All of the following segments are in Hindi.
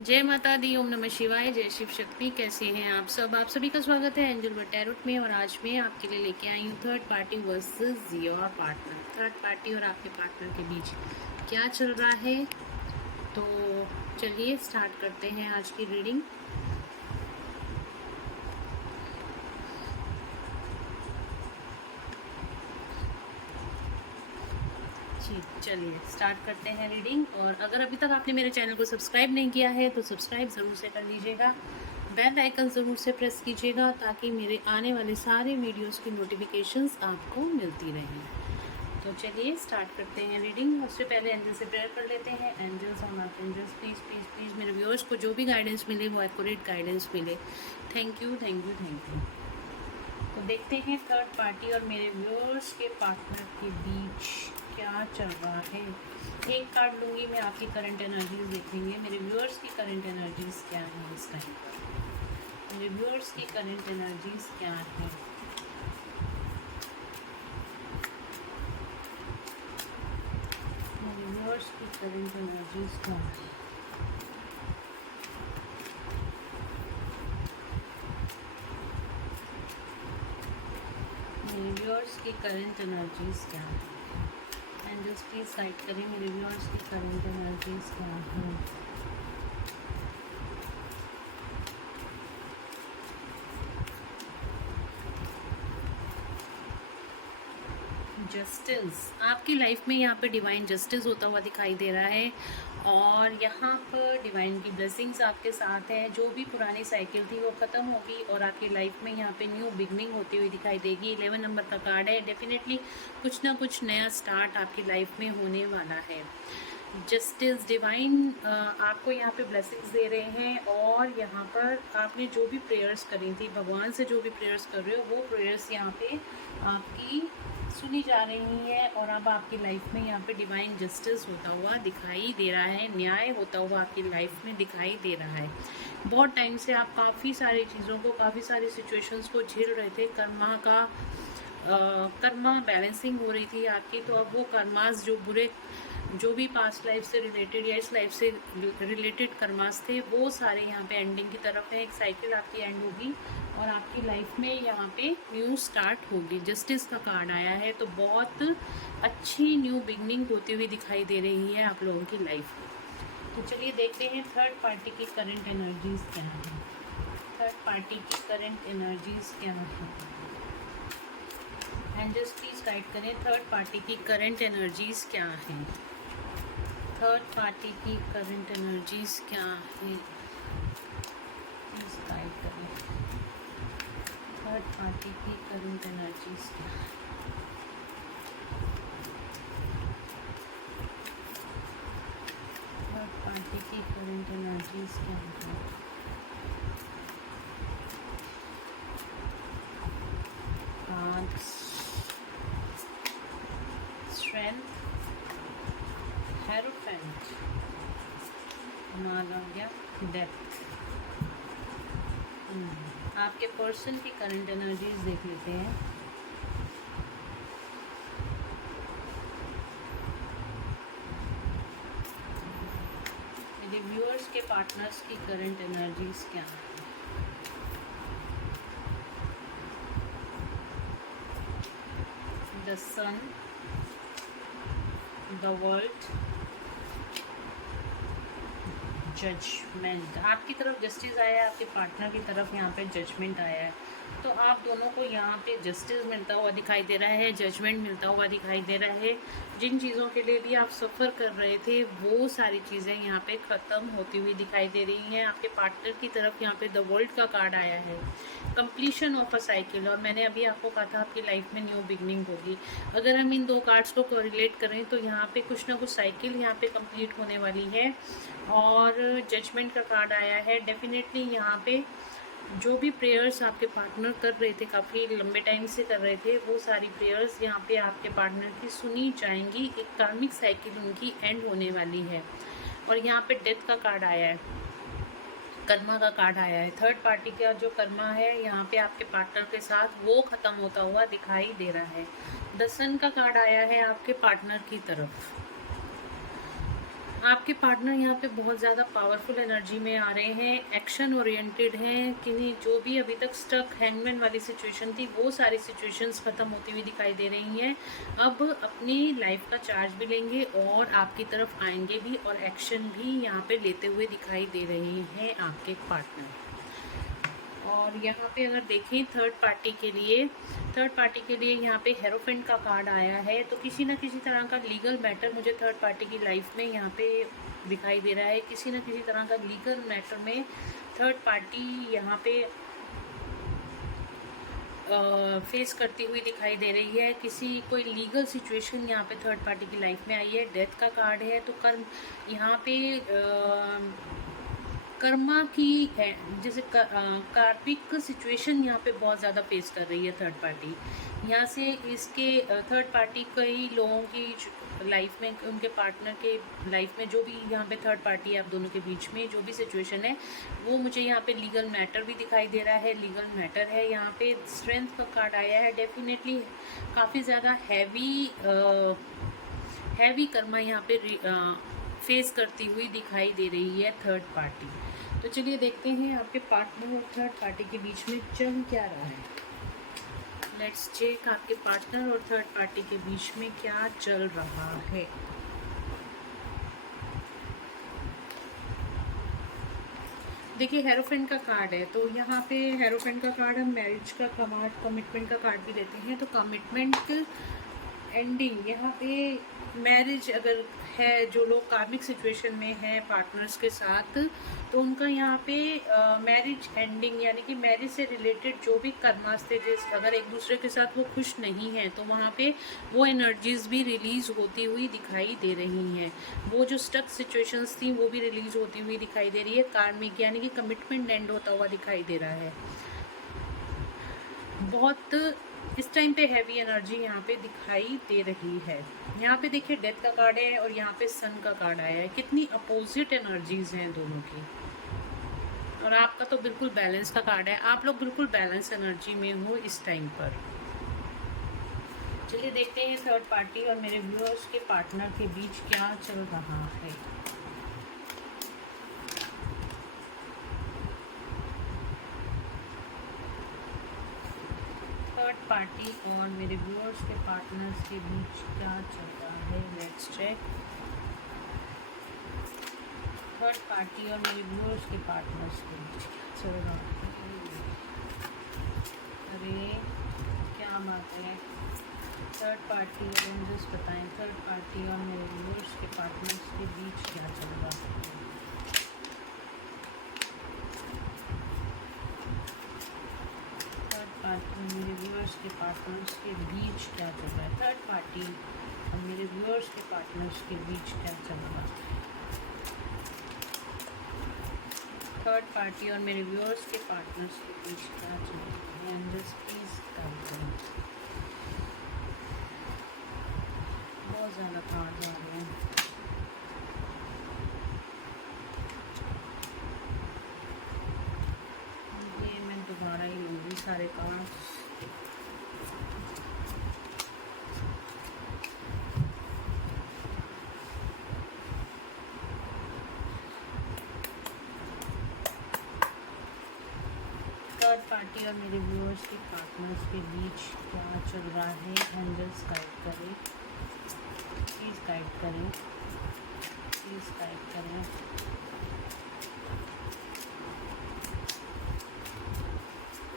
जय माता दी, ओम नमः शिवाय, जय शिव शक्ति। कैसे हैं आप सब? आप सभी का स्वागत है एंजल वर्ल्ड टैरोट में। और आज मैं आपके लिए लेके आई हूँ third party versus your partner. Third party और आपके पार्टनर के बीच क्या चल रहा है, तो चलिए स्टार्ट करते हैं आज की रीडिंग। जी चलिए स्टार्ट करते हैं रीडिंग। और अगर अभी तक आपने मेरे चैनल को सब्सक्राइब नहीं किया है तो सब्सक्राइब ज़रूर से कर लीजिएगा, बेल आइकन ज़रूर से प्रेस कीजिएगा ताकि मेरे आने वाले सारे वीडियोस की नोटिफिकेशंस आपको मिलती रहें। तो चलिए स्टार्ट करते हैं रीडिंग। उससे पहले एंजल से प्रेयर कर लेते हैं। एंजल्स और आर्कएंजल्स, प्लीज़ प्लीज़ प्लीज़ मेरे व्यूअर्स को जो भी गाइडेंस मिले वो एक्यूरेट गाइडेंस मिले। Thank you thank you thank you. तो देखते हैं थर्ड पार्टी और मेरे व्यूअर्स के पार्टनर के बीच क्या चल रहा है। एक कार्ड लूँगी मैं, आपकी करंट एनर्जीज देखेंगे। मेरे व्यूअर्स की करंट एनर्जीज क्या है इस टाइम पर, मेरे व्यूअर्स की करंट एनर्जीज क्या है। मेरे व्यूअर्स की करंट एनर्जीज क्या है। मेरे व्यूअर्स की करंट एनर्जीज क्या है। एंजल्स प्लीज गाइड करें, मेरे व्यूअर्स की करंट एनर्जीज क्या है। जस्टिस आपकी लाइफ में यहाँ पे डिवाइन जस्टिस होता हुआ दिखाई दे रहा है। और यहाँ पर डिवाइन की ब्लेसिंग्स आपके साथ है। जो भी पुरानी साइकिल थी वो ख़त्म होगी और आपकी लाइफ में यहाँ पे न्यू बिगनिंग होती हुई दिखाई देगी। 11 नंबर का कार्ड है। डेफिनेटली कुछ ना कुछ नया स्टार्ट आपकी लाइफ में होने वाला है। जस्टिस डिवाइन आपको यहाँ पे ब्लेसिंग्स दे रहे हैं। और यहाँ पर आपने जो भी प्रेयर्स करी थी, भगवान से जो भी प्रेयर्स कर रहे हो, वो प्रेयर्स यहाँ पे आपकी सुनी जा रही है। और अब आपकी लाइफ में यहाँ पे डिवाइन जस्टिस होता हुआ दिखाई दे रहा है, न्याय होता हुआ आपकी लाइफ में दिखाई दे रहा है। बहुत टाइम से आप काफ़ी सारी चीज़ों को, काफ़ी सारी सिचुएशंस को झेल रहे थे। कर्मा बैलेंसिंग हो रही थी आपकी। तो अब वो कर्मास जो भी पास्ट लाइफ से रिलेटेड या इस लाइफ से रिलेटेड कर्मास थे, वो सारे यहाँ पे एंडिंग की तरफ है। एक साइकिल आपकी एंड होगी और आपकी लाइफ में यहाँ पे न्यू स्टार्ट होगी। जस्टिस का कार्ड आया है, तो बहुत अच्छी न्यू बिगनिंग होती हुई दिखाई दे रही है आप लोगों की लाइफ में। तो चलिए देखते हैं थर्ड पार्टी की करंट एनर्जीज क्या है। थर्ड पार्टी की करंट एनर्जीज क्या है। एंजल्स प्लीज गाइड करें, थर्ड पार्टी की करंट एनर्जीज क्या है। थर्ड पार्टी की करंट एनर्जीज क्या है, प्लीज गाइड करें। थर्ड पार्टी की करंट एनर्जीज क्या है। थर्ड पार्टी की करंट एनर्जीज क्या है। Strength, hierophant, Malavya, depth. आपके पर्सन की करंट एनर्जीज देख लेते हैं। मेरे व्यूअर्स के पार्टनर्स की करंट एनर्जीज क्या है। The sun, the world, judgment. आपकी तरफ जस्टिस आया है, आपके पार्टनर की तरफ यहाँ पे जजमेंट आया है। तो आप दोनों को यहाँ पे जस्टिस मिलता हुआ दिखाई दे रहा है, जजमेंट मिलता हुआ दिखाई दे रहा है। जिन चीज़ों के लिए भी आप सफ़र कर रहे थे, वो सारी चीज़ें यहाँ पे ख़त्म होती हुई दिखाई दे रही हैं। आपके पार्टनर की तरफ यहाँ पे द वर्ल्ड का कार्ड आया है, कंप्लीशन ऑफ अ साइकिल। और मैंने अभी आपको कहा था आपकी लाइफ में न्यू बिगनिंग होगी। अगर हम इन दो कार्ड्स को कोरिलेट करें तो यहाँ पे कुछ ना कुछ साइकिल यहाँ पे कंप्लीट होने वाली है। और जजमेंट का कार्ड आया है। डेफिनेटली यहाँ पे जो भी प्रेयर्स आपके पार्टनर कर रहे थे, काफ़ी लंबे टाइम से कर रहे थे, वो सारी प्रेयर्स यहाँ पे आपके पार्टनर की सुनी जाएंगी। एक कार्मिक साइकिल उनकी एंड होने वाली है। और यहाँ पे डेथ का कार्ड आया है, कर्मा का कार्ड आया है। थर्ड पार्टी का जो कर्मा है यहाँ पे आपके पार्टनर के साथ, वो ख़त्म होता हुआ दिखाई दे रहा है। द सन का कार्ड आया है आपके पार्टनर की तरफ। आपके पार्टनर यहाँ पे बहुत ज़्यादा पावरफुल एनर्जी में आ रहे हैं, एक्शन ओरिएंटेड हैं, किन्हीं जो भी अभी तक स्टक हैंगमैन वाली सिचुएशन थी वो सारी सिचुएशंस ख़त्म होती हुई दिखाई दे रही हैं। अब अपनी लाइफ का चार्ज भी लेंगे और आपकी तरफ आएंगे भी और एक्शन भी यहाँ पे लेते हुए दिखाई दे रहे हैं आपके पार्टनर। और यहाँ पे अगर देखें थर्ड पार्टी के लिए यहाँ पे हेरोफेंट का कार्ड आया है, तो किसी न किसी तरह का लीगल मैटर मुझे थर्ड पार्टी की लाइफ में यहाँ पे दिखाई दे रहा है। किसी न किसी तरह का लीगल मैटर में थर्ड पार्टी यहाँ पे फेस करती हुई दिखाई दे रही है। कोई लीगल सिचुएशन यहाँ पे थर्ड पार्टी की लाइफ में आई है। डेथ का कार्ड है, तो कर्म यहाँ पे कर्मा की है, जैसे कार्मिक सिचुएशन यहाँ पे बहुत ज़्यादा फेस कर रही है थर्ड पार्टी। यहाँ से इसके थर्ड पार्टी कई लोगों की लाइफ में, उनके पार्टनर के लाइफ में जो भी यहाँ पे थर्ड पार्टी है आप दोनों के बीच में जो भी सिचुएशन है वो मुझे यहाँ पे लीगल मैटर भी दिखाई दे रहा है। लीगल मैटर है, यहाँ पे स्ट्रेंथ का कार्ड आया है। डेफिनेटली काफ़ी ज़्यादा हैवी कर्मा यहाँ पे फेस करती हुई दिखाई दे रही है थर्ड पार्टी। तो चलिए देखते हैं आपके पार्टनर और थर्ड पार्टी के बीच में चल क्या रहा है। लेट्स चेक आपके पार्टनर और थर्ड पार्टी के बीच में क्या चल रहा है। देखिए हेरोफेंट का कार्ड है, तो यहाँ पे हेरोफेंट का कार्ड हम मैरिज का कमिटमेंट का कार्ड भी लेते हैं। तो कमिटमेंट एंडिंग, यहाँ पे मैरिज अगर है, जो लोग कार्मिक सिचुएशन में हैं पार्टनर्स के साथ, तो उनका यहाँ पे मैरिज एंडिंग यानी कि मैरिज से रिलेटेड जो भी कर्मास थे, अगर एक दूसरे के साथ वो खुश नहीं है तो वहाँ पे वो एनर्जीज भी रिलीज़ होती हुई दिखाई दे रही हैं। वो जो स्टक सिचुएशंस थी वो भी रिलीज़ होती हुई दिखाई दे रही है। कार्मिक यानी कि कमिटमेंट एंड होता हुआ दिखाई दे रहा है। बहुत इस टाइम पे हैवी एनर्जी यहाँ पे दिखाई दे रही है। यहाँ पे देखिए डेथ का कार्ड है और यहाँ पे सन का कार्ड आया है। कितनी अपोजिट एनर्जीज हैं दोनों की। और आपका तो बिल्कुल बैलेंस का कार्ड है, आप लोग बिल्कुल बैलेंस एनर्जी में हो इस टाइम पर। चलिए देखते हैं थर्ड पार्टी और मेरे व्यूअर्स के पार्टनर के बीच क्या चल रहा है। पार्टी और मेरे व्यूअर्स के पार्टनर्स के बीच क्या चल रहा है। Let's check. थर्ड पार्टी और मेरे व्यूअर्स के पार्टनर्स के बीच क्या चल रहा है। अरे क्या बात है। थर्ड पार्टी और एंजल्स बताएं, थर्ड पार्टी और मेरे व्यूअर्स के पार्टनर्स के बीच क्या चल रहा है। मेरे व्यूअर्स के पार्टनर्स के बीच क्या चल रहा है। थर्ड पार्टी और मेरे व्यूअर्स के पार्टनर्स के बीच क्या चल रहा है। थर्ड पार्टी और मेरे व्यूअर्स के पार्टनर्स के बीच क्या चल रहा है। एंजल्स प्लीज गाइड करें। बहुत ज़्यादा कार्ड्स आ रहे हैं। ये मैं दोबारा ही लूँगी सारे कार्ड्स। थर्ड पार्टी और मेरे व्यूअर्स के पार्टनर्स के बीच क्या चल रहा है। एंजल्स गाइड करें, प्लीज़ गाइड करें, प्लीज़ गाइड करें।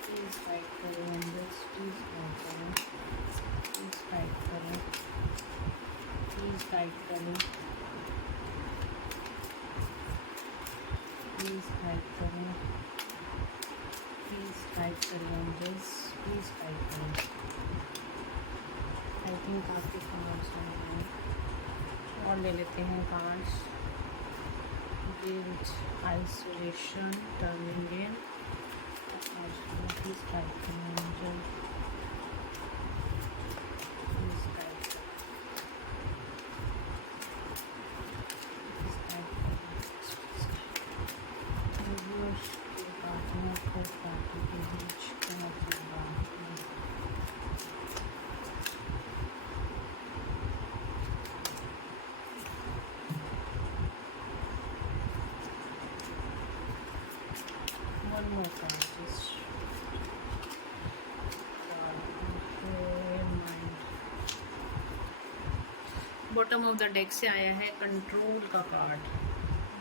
प्लीज़ गाइड करें एंजल्स, प्लीज़ गाइड करें, प्लीज़ गाइड करें, प्लीज़ गाइड करें, प्लीज़ गाइड करें, प्लीज़ गाइड करें एंजल्स, प्लीज़ गाइड करें। आई थिंक आपके कार्ड्स हैं और ले लेते हैं cards. Guilt, isolation, turning in, please guide करें एंजल, प्लीज़ गाइड करें, प्लीज़ गाइड करें। व्यूअर्स के पार्टनर थर्ड पार्टी के बीच क्या चल रहा है। one more card, just bottom of the deck से आया है कंट्रोल का कार्ड।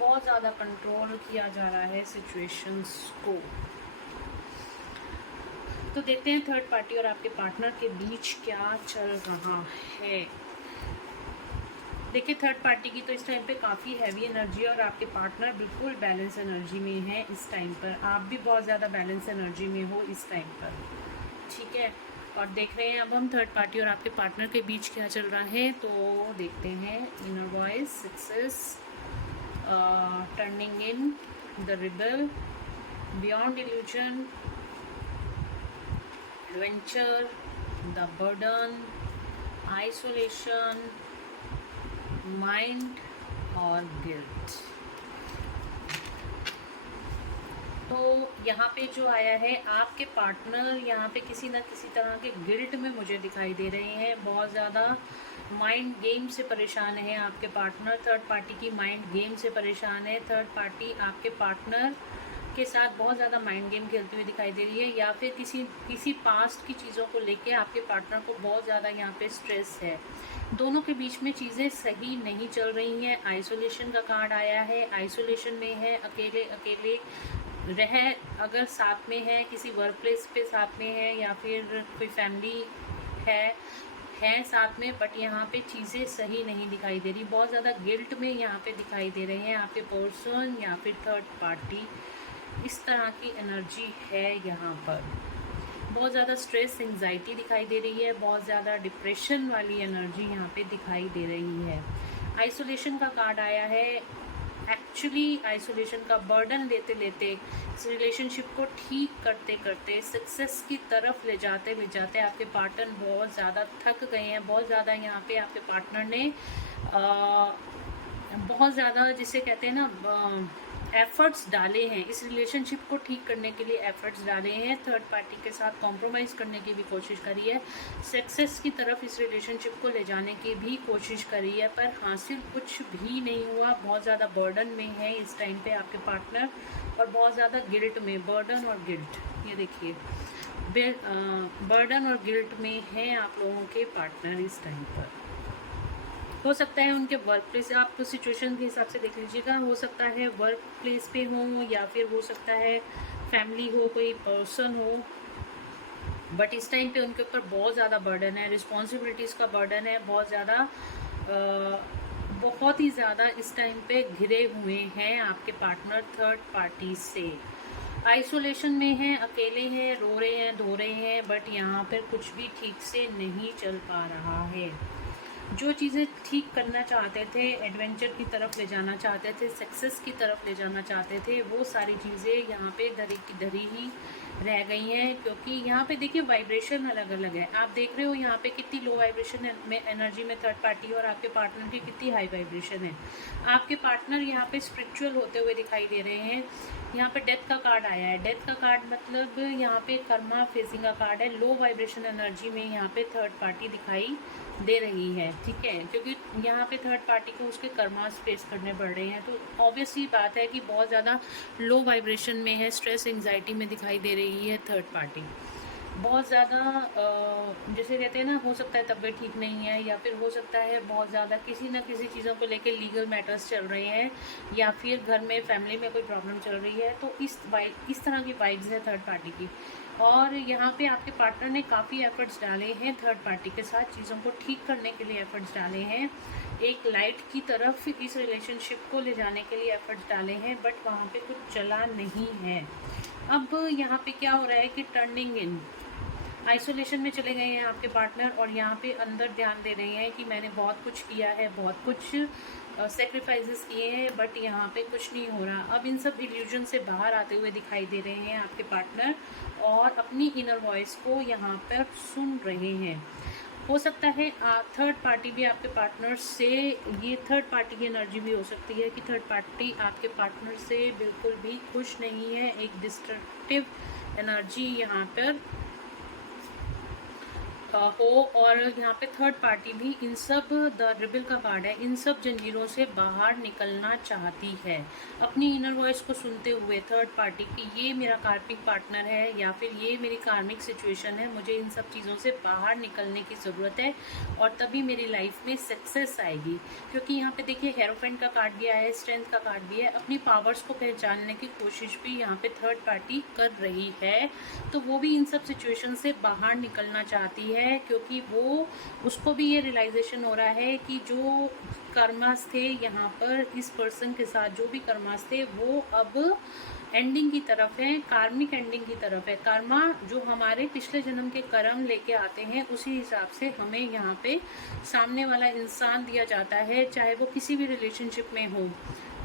बहुत ज़्यादा कंट्रोल किया जा रहा है सिचुएशंस को। तो देखते हैं थर्ड पार्टी और आपके पार्टनर के बीच क्या चल रहा है। देखिए थर्ड पार्टी की तो इस टाइम पे काफ़ी हैवी एनर्जी है और आपके पार्टनर बिल्कुल बैलेंस एनर्जी में है इस टाइम पर। आप भी बहुत ज़्यादा बैलेंस एनर्जी में हो इस टाइम पर, ठीक है। और देख रहे हैं अब हम थर्ड पार्टी और आपके पार्टनर के बीच क्या चल रहा है। तो देखते हैं inner voice, success, turning in, the rebel, beyond illusion, adventure, the burden, isolation, mind और गिल्ट। तो यहाँ पे जो आया है आपके पार्टनर यहाँ पे किसी न किसी तरह के गिल्ट में मुझे दिखाई दे रहे हैं। बहुत ज़्यादा माइंड गेम से परेशान है आपके पार्टनर। थर्ड पार्टी की माइंड गेम से परेशान है। थर्ड पार्टी आपके पार्टनर के साथ बहुत ज़्यादा माइंड गेम खेलती हुई दिखाई दे रही है, या फिर किसी पास्ट की चीज़ों को लेके आपके पार्टनर को बहुत ज़्यादा यहाँ पे स्ट्रेस है। दोनों के बीच में चीज़ें सही नहीं चल रही हैं। आइसोलेशन का कार्ड आया है, आइसोलेशन में है, अकेले अकेले अगर साथ में है, किसी वर्क प्लेस पे साथ में है, या फिर कोई फैमिली है साथ में, बट यहाँ पे चीज़ें सही नहीं दिखाई दे रही। बहुत ज़्यादा गिल्ट में यहाँ पे दिखाई दे रहे हैं आपके पर्सन या फिर थर्ड पार्टी। इस तरह की एनर्जी है यहाँ पर। बहुत ज़्यादा स्ट्रेस, एंजाइटी दिखाई दे रही है। बहुत ज़्यादा डिप्रेशन वाली एनर्जी यहाँ पे दिखाई दे रही है। आइसोलेशन का कार्ड आया है। एक्चुअली आइसोलेशन का बर्डन लेते लेते, इस रिलेशनशिप को ठीक करते करते, सक्सेस की तरफ ले जाते आपके पार्टनर बहुत ज़्यादा थक गए हैं। बहुत ज़्यादा यहाँ पे आपके पार्टनर ने बहुत ज़्यादा जिसे कहते हैं ना एफ़र्ट्स डाले हैं। इस रिलेशनशिप को ठीक करने के लिए एफ़र्ट्स डाले हैं। थर्ड पार्टी के साथ कॉम्प्रोमाइज़ करने की भी कोशिश करी है। सक्सेस की तरफ इस रिलेशनशिप को ले जाने की भी कोशिश करी है, पर हासिल कुछ भी नहीं हुआ। बहुत ज़्यादा बर्डन में है इस टाइम पे आपके पार्टनर, और बहुत ज़्यादा गिल्ट में। बर्डन और गिल्ट, ये देखिए, बर्डन और गिल्ट में है आप लोगों के पार्टनर इस टाइम पर। हो सकता है उनके वर्क प्लेस, आप सिचुएशन के हिसाब से देख लीजिएगा। हो सकता है वर्क प्लेस पे हो, या फिर हो सकता है फैमिली हो, कोई पर्सन हो, बट इस टाइम पे उनके ऊपर बहुत ज़्यादा बर्डन है, रिस्पॉन्सिबिलिटीज़ का बर्डन है। बहुत ही ज़्यादा इस टाइम पे घिरे हुए हैं आपके पार्टनर थर्ड पार्टी से। आइसोलेशन में हैं, अकेले हैं, रो रहे हैं, धो रहे हैं, बट यहाँ पर कुछ भी ठीक से नहीं चल पा रहा है। जो चीज़ें ठीक करना चाहते थे, एडवेंचर की तरफ ले जाना चाहते थे, सक्सेस की तरफ ले जाना चाहते थे, वो सारी चीज़ें यहाँ पे धरी की धरी ही रह गई हैं। क्योंकि यहाँ पे देखिए वाइब्रेशन अलग अलग है। आप देख रहे हो यहाँ पे कितनी लो वाइब्रेशन में एनर्जी में थर्ड पार्टी, और आपके पार्टनर की कितनी हाई वाइब्रेशन है। आपके पार्टनर यहाँ पे स्पिरिचुअल होते हुए दिखाई दे रहे हैं। यहाँ पे डेथ का कार्ड आया है। डेथ का कार्ड मतलब यहाँ पे कर्मा फेसिंग का कार्ड है। लो वाइब्रेशन एनर्जी में यहाँ पे थर्ड पार्टी दिखाई दे रही है, ठीक है, क्योंकि यहाँ पे थर्ड पार्टी को उसके कर्मास फेस करने पड़ रहे हैं। तो ऑब्वियसली बात है कि बहुत ज़्यादा लो वाइब्रेशन में है, स्ट्रेस एंजाइटी में दिखाई दे रही है थर्ड पार्टी। बहुत ज़्यादा जैसे कहते हैं ना, हो सकता है तबीयत ठीक नहीं है, या फिर हो सकता है बहुत ज़्यादा किसी न किसी चीज़ों को लेकर लीगल मैटर्स चल रहे हैं, या फिर घर में फैमिली में कोई प्रॉब्लम चल रही है। तो इस तरह की वाइब्स है थर्ड पार्टी की। और यहाँ पे आपके पार्टनर ने काफ़ी एफर्ट्स डाले हैं थर्ड पार्टी के साथ, चीज़ों को ठीक करने के लिए एफर्ट्स डाले हैं, एक लाइट की तरफ इस रिलेशनशिप को ले जाने के लिए एफर्ट्स डाले हैं, बट वहाँ पे कुछ चला नहीं है। अब यहाँ पे क्या हो रहा है कि टर्निंग इन, आइसोलेशन में चले गए हैं आपके पार्टनर, और यहाँ पे अंदर ध्यान दे रहे हैं कि मैंने बहुत कुछ किया है, बहुत कुछ सेक्रीफाइसेस किए हैं, बट यहाँ पे कुछ नहीं हो रहा। अब इन सब इल्यूजन से बाहर आते हुए दिखाई दे रहे हैं आपके पार्टनर, और अपनी इनर वॉइस को यहाँ पर सुन रहे हैं। हो सकता है थर्ड पार्टी भी आपके पार्टनर से, ये थर्ड पार्टी की एनर्जी भी हो सकती है कि थर्ड पार्टी आपके पार्टनर से बिल्कुल भी खुश नहीं है। एक डिस्ट्रक्टिव एनर्जी यहाँ पर हो, और यहाँ पे थर्ड पार्टी भी इन सब, द रिबल का कार्ड है, इन सब जंजीरों से बाहर निकलना चाहती है। अपनी इनर वॉइस को सुनते हुए थर्ड पार्टी की, ये मेरा कार्मिक पार्टनर है या फिर ये मेरी कार्मिक सिचुएशन है, मुझे इन सब चीज़ों से बाहर निकलने की ज़रूरत है और तभी मेरी लाइफ में सक्सेस आएगी। क्योंकि यहाँ पे देखिए हेरोफेंट का कार्ड भी आया है, स्ट्रेंथ का कार्ड भी है। अपनी पावर्स को पहचानने की कोशिश भी यहाँ पे थर्ड पार्टी कर रही है, तो वो भी इन सब सिचुएशन से बाहर निकलना चाहती है, क्योंकि वो, उसको भी ये रियलाइजेशन हो रहा है कि जो कर्मास थे यहाँ पर इस पर्सन के साथ, जो भी कर्मास थे वो अब एंडिंग की तरफ है, कार्मिक एंडिंग की तरफ है। कर्मा जो हमारे पिछले जन्म के कर्म लेके आते हैं, उसी हिसाब से हमें यहाँ पे सामने वाला इंसान दिया जाता है, चाहे वो किसी भी रिलेशनशिप में हो।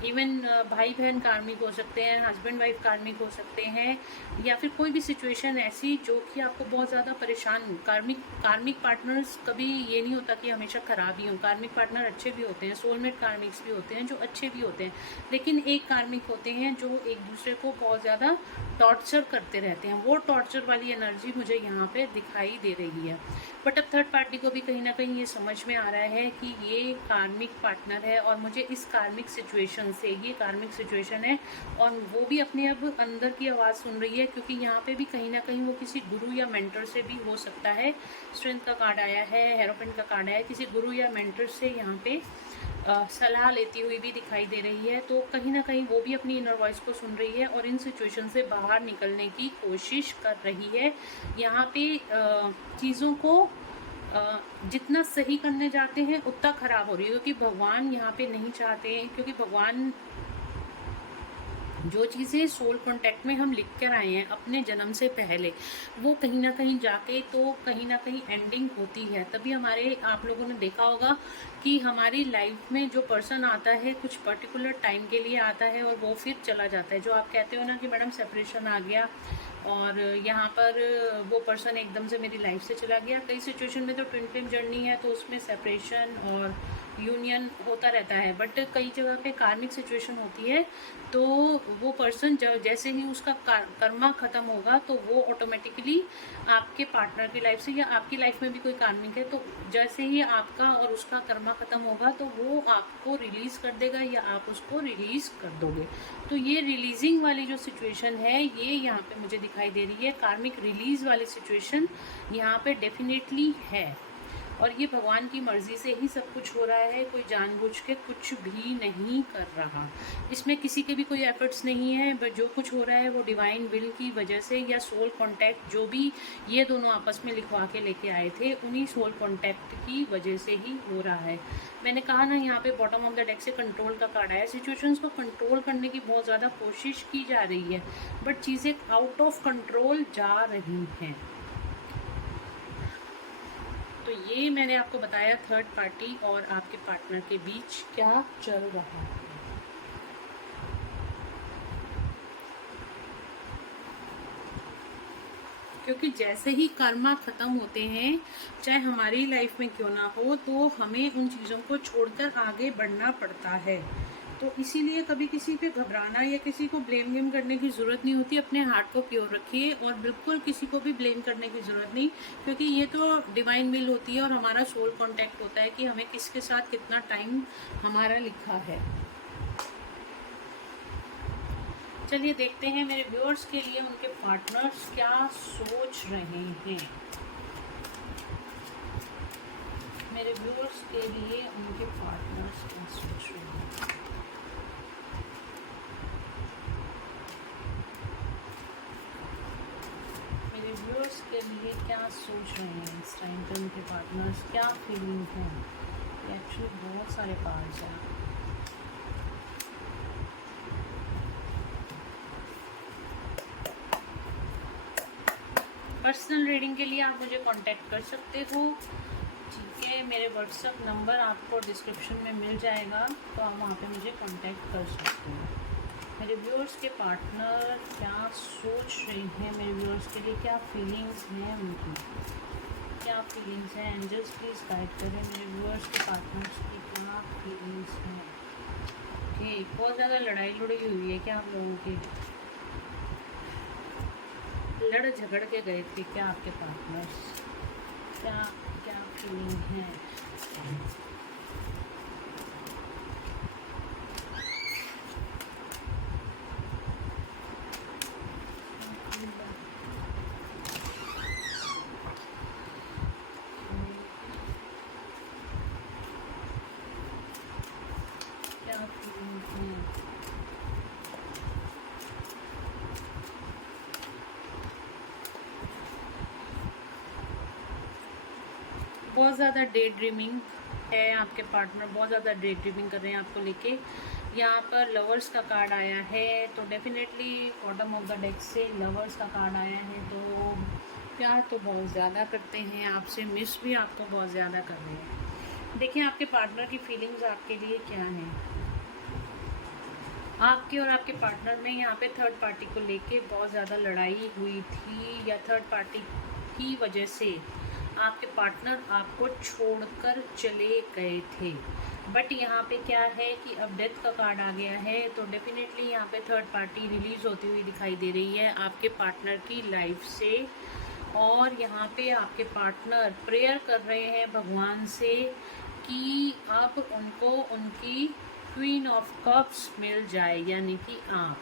इवन भाई बहन कार्मिक हो सकते हैं, हस्बैंड वाइफ कार्मिक हो सकते हैं, या फिर कोई भी सिचुएशन ऐसी जो कि आपको बहुत ज़्यादा परेशान। कार्मिक पार्टनर्स कभी ये नहीं होता कि हमेशा खराब ही हों, कार्मिक पार्टनर अच्छे भी होते हैं, सोलमेट कार्मिक्स भी होते हैं जो अच्छे भी होते हैं, लेकिन एक कार्मिक होते हैं जो एक दूसरे को बहुत ज़्यादा टॉर्चर करते रहते हैं। वो टॉर्चर वाली एनर्जी मुझे यहाँ पे दिखाई दे रही है। बट अब थर्ड पार्टी को भी कहीं ना कहीं ये समझ में आ रहा है कि ये कार्मिक पार्टनर है और मुझे इस कार्मिक सिचुएशन से, ये कार्मिक सिचुएशन है, और वो भी अपने अब अंदर की आवाज़ सुन रही है, क्योंकि यहाँ पे भी कहीं ना कहीं वो किसी गुरु या मेंटर से भी हो सकता है। स्ट्रेंथ का कार्ड आया है, हेरोपेंट का कार्ड आया है, किसी गुरु या मेंटर से यहाँ पे सलाह लेती हुई भी दिखाई दे रही है। तो कहीं ना कहीं वो भी अपनी इनर वॉइस को सुन रही है और इन सिचुएशन से बाहर निकलने की कोशिश कर रही है। यहाँ पे चीज़ों को जितना सही करने जाते हैं उतना ख़राब हो रही है, क्योंकि भगवान यहाँ पे नहीं चाहते हैं, क्योंकि भगवान जो चीज़ें सोल कॉन्टैक्ट में हम लिख कर आए हैं अपने जन्म से पहले, वो कहीं ना कहीं जाके तो कहीं ना कहीं एंडिंग होती है। तभी हमारे, आप लोगों ने देखा होगा कि हमारी लाइफ में जो पर्सन आता है कुछ पर्टिकुलर टाइम के लिए आता है और वो फिर चला जाता है। जो आप कहते हो ना कि मैडम सेपरेशन आ गया और यहाँ पर वो पर्सन एकदम से मेरी लाइफ से चला गया। कई सिचुएशन में तो ट्विन फ्लेम जर्नी है तो उसमें सेपरेशन और यूनियन होता रहता है, बट कई जगह पे कार्मिक सिचुएशन होती है तो वो पर्सन जैसे ही उसका कर्मा ख़त्म होगा तो वो ऑटोमेटिकली आपके पार्टनर की लाइफ से, या आपकी लाइफ में भी कोई कार्मिक है तो जैसे ही आपका और उसका कर्मा ख़त्म होगा तो वो आपको रिलीज़ कर देगा या आप उसको रिलीज़ कर दोगे। तो ये रिलीजिंग वाली जो सिचुएशन है ये यहाँ पे मुझे दिखाई दे रही है। कार्मिक रिलीज़ वाली सिचुएशन यहाँ पे डेफिनेटली है, और ये भगवान की मर्ज़ी से ही सब कुछ हो रहा है, कोई जानबूझ के कुछ भी नहीं कर रहा। इसमें किसी के भी कोई एफर्ट्स नहीं है, बट जो कुछ हो रहा है वो डिवाइन विल की वजह से, या सोल कॉन्टैक्ट जो भी ये दोनों आपस में लिखवा के लेके आए थे उन्हीं सोल कॉन्टैक्ट की वजह से ही हो रहा है। मैंने कहा ना, यहाँ पे बॉटम ऑफ द डेक से कंट्रोल का कार्ड आया। सिचुएशंस को कंट्रोल करने की बहुत ज़्यादा कोशिश की जा रही है, बट चीज़ें आउट ऑफ कंट्रोल जा रही हैं। तो ये मैंने आपको बताया थर्ड पार्टी और आपके पार्टनर के बीच क्या चल रहा है। क्योंकि जैसे ही कर्मा ख़त्म होते हैं, चाहे हमारी लाइफ में क्यों ना हो, तो हमें उन चीज़ों को छोड़कर आगे बढ़ना पड़ता है। तो इसीलिए कभी किसी पे घबराना या किसी को ब्लेम गेम करने की ज़रूरत नहीं होती। अपने हार्ट को प्योर रखिए और बिल्कुल किसी को भी ब्लेम करने की ज़रूरत नहीं, क्योंकि ये तो डिवाइन विल होती है और हमारा सोल कांटेक्ट होता है कि हमें किसके साथ कितना टाइम हमारा लिखा है। चलिए देखते हैं मेरे व्यूअर्स के लिए उनके पार्टनर्स क्या सोच रहे हैं। मेरे व्यूअर्स के लिए उनके पार्टनर्स क्या सोच रहे हैं। व्यूअर्स के लिए क्या सोच रहे हैं इस टाइम पे उनके पार्टनर्स, क्या फीलिंग है। एक्चुअली बहुत सारे कार्ड्स हैं। पर्सनल रीडिंग के लिए आप मुझे कांटेक्ट कर सकते हो, ठीक है। मेरे व्हाट्सएप नंबर आपको डिस्क्रिप्शन में मिल जाएगा, तो आप वहाँ पे मुझे कांटेक्ट कर सकते हो। मेरे व्यूअर्स के पार्टनर क्या सोच रहे हैं, मेरे व्यूअर्स के लिए क्या फीलिंग्स हैं उनकी, क्या फीलिंग्स हैं। एंजल्स प्लीज़ गाइड करें मेरे व्यूअर्स के पार्टनर्स की क्या फीलिंग्स हैं। ओके, बहुत ज़्यादा लड़ाई हुई है क्या आप लोगों की, लड़ झगड़ के गए थे क्या आपके पार्टनर्स। क्या क्या फीलिंग है। क्या फीलिंग है। बहुत ज़्यादा डे ड्रीमिंग है आपके पार्टनर, बहुत ज़्यादा डे ड्रीमिंग कर रहे हैं आपको लेके। यहाँ पर लवर्स का कार्ड आया है, तो definitely bottom of the deck से लवर्स का कार्ड आया है। तो प्यार तो बहुत ज़्यादा करते हैं आपसे, मिस भी आपको बहुत ज़्यादा कर रहे हैं। देखिए आपके पार्टनर की फीलिंग्स आपके लिए क्या हैं। आपके और आपके पार्टनर में यहाँ पे थर्ड पार्टी को लेके बहुत ज़्यादा लड़ाई हुई थी, या थर्ड पार्टी की वजह से आपके पार्टनर आपको छोड़कर चले गए थे। बट यहाँ पे क्या है कि अब डेथ का कार्ड आ गया है, तो डेफिनेटली यहाँ पे थर्ड पार्टी रिलीज़ होती हुई दिखाई दे रही है आपके पार्टनर की लाइफ से। और यहाँ पे आपके पार्टनर प्रेयर कर रहे हैं भगवान से कि अब उनको उनकी क्वीन ऑफ कप्स मिल जाए, यानी कि आप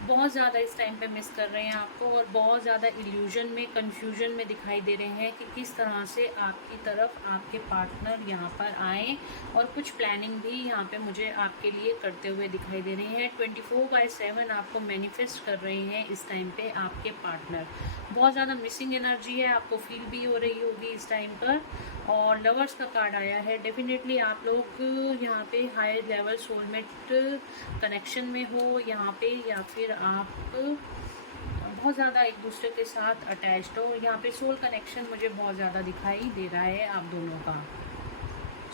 बहुत ज़्यादा इस टाइम पे मिस कर रहे हैं आपको, और बहुत ज़्यादा इल्यूजन में, कंफ्यूजन में दिखाई दे रहे हैं कि किस तरह से आपकी तरफ आपके पार्टनर यहाँ पर आए। और कुछ प्लानिंग भी यहाँ पे मुझे आपके लिए करते हुए दिखाई दे रही हैं। 24/7 आपको मैनिफेस्ट कर रहे हैं इस टाइम पे आपके पार्टनर। बहुत ज़्यादा मिसिंग एनर्जी है, आपको फील भी हो रही होगी इस टाइम पर। और लवर्स का कार्ड आया है, डेफिनेटली आप लोग यहाँ पे हाई लेवल सोलमेट कनेक्शन में हो यहाँ पे, या फिर आप बहुत ज़्यादा एक दूसरे के साथ अटैच्ड हो। यहाँ पे सोल कनेक्शन मुझे बहुत ज़्यादा दिखाई दे रहा है आप दोनों का।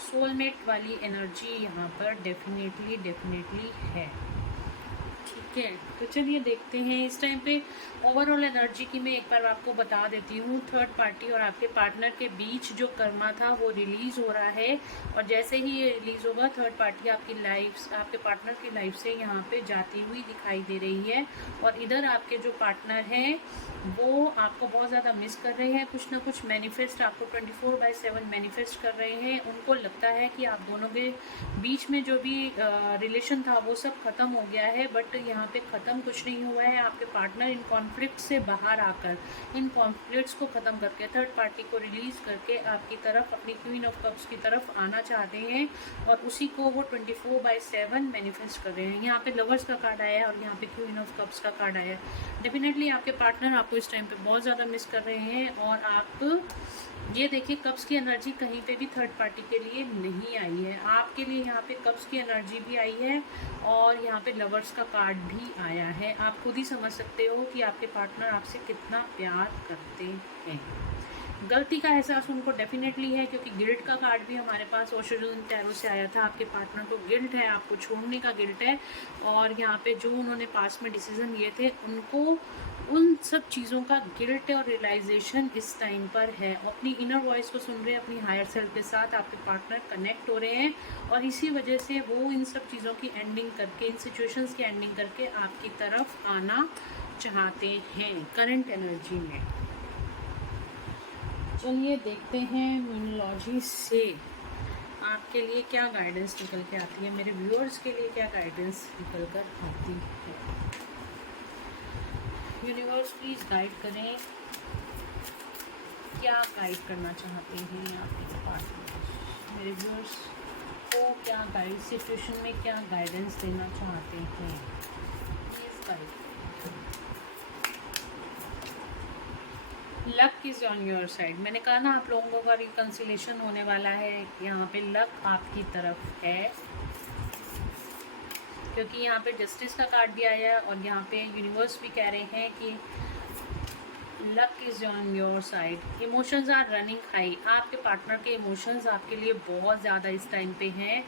सोलमेट वाली एनर्जी यहाँ पर डेफिनेटली है। ठीक है, तो चलिए देखते हैं इस टाइम पे ओवरऑल एनर्जी की मैं एक बार आपको बता देती हूँ। थर्ड पार्टी और आपके पार्टनर के बीच जो कर्मा था वो रिलीज़ हो रहा है, और जैसे ही ये रिलीज़ होगा थर्ड पार्टी आपकी लाइफ, आपके पार्टनर की लाइफ से यहाँ पे जाती हुई दिखाई दे रही है। और इधर आपके जो पार्टनर हैं वो आपको बहुत ज़्यादा मिस कर रहे हैं, कुछ ना कुछ मैनिफेस्ट आपको 24/7 मैनिफेस्ट कर रहे हैं। उनको लगता है कि आप दोनों के बीच में जो भी रिलेशन था वो सब ख़त्म हो गया है, बट यहाँ पे ख़त्म कुछ नहीं हुआ है। आपके पार्टनर इन कॉन्फ्लिक्ट से बाहर आकर, इन कॉन्फ्लिक्ट्स को ख़त्म करके, थर्ड पार्टी को रिलीज़ करके आपकी तरफ, अपनी क्वीन ऑफ कप्स की तरफ आना चाहते हैं, और उसी को वो 24/7 मैनिफेस्ट कर रहे हैं। यहाँ पे लवर्स का कार्ड आया है और यहाँ पे क्वीन ऑफ कप्स का कार्ड आया है। डेफिनेटली आपके पार्टनर आपको इस टाइम पे बहुत ज़्यादा मिस कर रहे हैं, और आप ये देखिए कप्स की एनर्जी कहीं पे भी थर्ड पार्टी के लिए नहीं आई है। आपके लिए यहाँ पे कप्स की एनर्जी भी आई है, और यहाँ पे लवर्स का कार्ड भी आया है। आप खुद ही समझ सकते हो कि आपके पार्टनर आपसे कितना प्यार करते हैं। गलती का एहसास उनको डेफिनेटली है, क्योंकि गिल्ट का कार्ड भी हमारे पास ओशोजन टैरो से आया था। आपके पार्टनर को गिल्ट है, आपको छोड़ने का गिल्ट है, और यहाँ पे जो उन्होंने पास में डिसीजन लिए थे उनको उन सब चीज़ों का गिल्ट और रियलाइजेशन इस टाइम पर है। अपनी इनर वॉइस को सुन रहे हैं, अपनी हायर सेल्फ के साथ आपके पार्टनर कनेक्ट हो रहे हैं, और इसी वजह से वो इन सब चीज़ों की एंडिंग करके, इन सिचुएशंस की एंडिंग करके आपकी तरफ आना चाहते हैं करंट एनर्जी में। चलिए देखते हैं न्यूमरोलॉजी से आपके लिए क्या गाइडेंस निकल के आती है, मेरे व्यूअर्स के लिए क्या गाइडेंस निकल कर आती है। यूनिवर्स प्लीज़ गाइड करें, क्या गाइड करना चाहते हैं आपके पार्टनर, मेरे व्यूअर्स को क्या गाइड, सिचुएशन में क्या गाइडेंस देना चाहते हैं, please guide. Luck is on your side. मैंने कहा ना आप लोगों का रिकन्सिलेशन होने वाला है, यहाँ पे लक आपकी तरफ है, क्योंकि यहाँ पे जस्टिस का कार्ड भी आया है, और यहाँ पे यूनिवर्स भी कह रहे हैं कि luck is on your side. Emotions are running high. आपके पार्टनर के इमोशंस आपके लिए बहुत ज़्यादा इस टाइम पे हैं,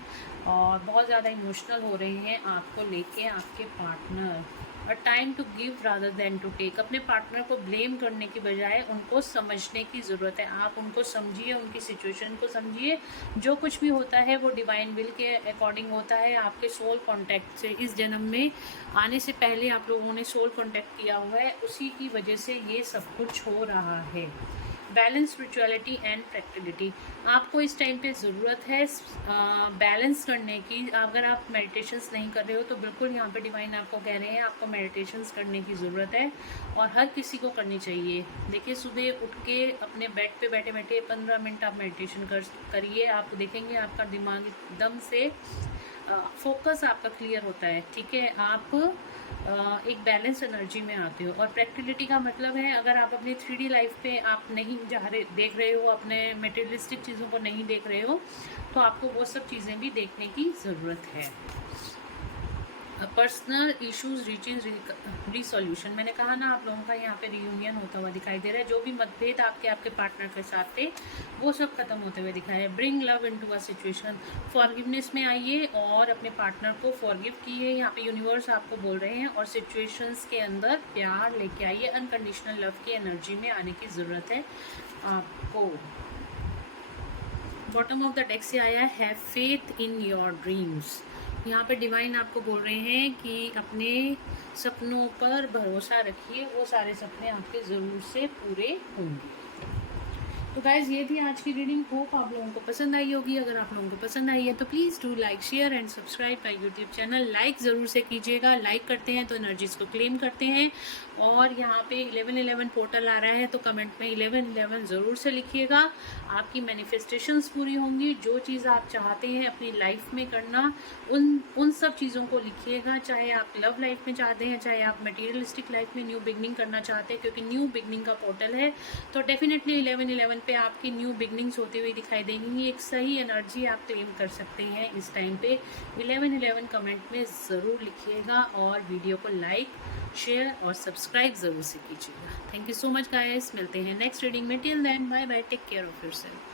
और बहुत ज़्यादा इमोशनल हो रहे हैं आपको लेके आपके partner. A time to give rather than to take. अपने पार्टनर को ब्लेम करने की बजाय उनको समझने की ज़रूरत है। आप उनको समझिए, उनकी सिचुएशन को समझिए। जो कुछ भी होता है वो डिवाइन विल के अकॉर्डिंग होता है। आपके सोल कॉन्टैक्ट से इस जन्म में आने से पहले आप लोगों ने सोल कॉन्टैक्ट किया हुआ है, उसी की वजह से ये सब कुछ हो रहा है। Balance spirituality and practicality. आपको इस टाइम पे ज़रूरत है बैलेंस करने की। अगर आप मेडिटेशंस नहीं कर रहे हो तो बिल्कुल यहाँ पे डिवाइन आपको कह रहे हैं आपको मेडिटेशंस करने की ज़रूरत है, और हर किसी को करनी चाहिए। देखिए, सुबह उठ के अपने बेड पे बैठे बैठे 15 मिनट आप मेडिटेशन करिए। आप देखेंगे आपका दिमाग एकदम से फोकस आपका क्लियर होता है। ठीक है, आप एक बैलेंस एनर्जी में आते हो। और प्रैक्टिलिटी का मतलब है, अगर आप अपनी 3D लाइफ पे आप नहीं देख रहे हो, अपने मटेरियलिस्टिक चीज़ों को नहीं देख रहे हो, तो आपको वो सब चीज़ें भी देखने की ज़रूरत है। पर्सनल इश्यूज रीचिंग रिसोल्यूशन, मैंने कहा ना आप लोगों का यहाँ पे रियूनियन होता हुआ दिखाई दे रहा है। जो भी मतभेद आपके पार्टनर के साथ थे वो सब खत्म होते हुए दिखाई है। Bring love into a situation, forgiveness में आइए और अपने पार्टनर को फॉरगिव कीजिए। यहाँ पे यूनिवर्स आपको बोल रहे हैं, और सिचुएशंस के अंदर प्यार लेके आइए। अनकंडीशनल लव की एनर्जी में आने की ज़रूरत है आपको। बॉटम ऑफ द डेक से आया है फेथ इन योर ड्रीम्स। यहाँ पे डिवाइन आपको बोल रहे हैं कि अपने सपनों पर भरोसा रखिए, वो सारे सपने आपके ज़रूर से पूरे होंगे। तो गाइज़, ये थी आज की रीडिंग। होप आप लोगों को पसंद आई होगी। अगर आप लोगों को पसंद आई है तो please do like, share and subscribe my YouTube channel. Like ज़रूर से कीजिएगा। लाइक करते हैं तो एनर्जीज़ को क्लेम करते हैं। और यहाँ पे 11/11 पोर्टल आ रहा है, तो कमेंट में 11/11 ज़रूर से लिखिएगा। आपकी मैनिफेस्टेशंस पूरी होंगी। जो चीज़ आप चाहते हैं अपनी लाइफ में करना, उन सब चीज़ों को लिखिएगा। चाहे आप लव लाइफ में चाहते हैं, चाहे आप मटेरियलिस्टिक लाइफ में न्यू बिगनिंग करना चाहते हैं, क्योंकि न्यू बिगनिंग का पोर्टल है, तो डेफिनेटली 11/11 पे आपकी न्यू बिगनिंग्स होती हुई दिखाई देंगी। एक सही एनर्जी आप क्लेम कर सकते हैं इस टाइम पे। 11/11 कमेंट में ज़रूर लिखिएगा, और वीडियो को लाइक, शेयर और सब्सक्राइब ज़रूर से कीजिएगा। Thank you so much guys, मिलते हैं नेक्स्ट रीडिंग में। Till then bye bye, take care of yourself.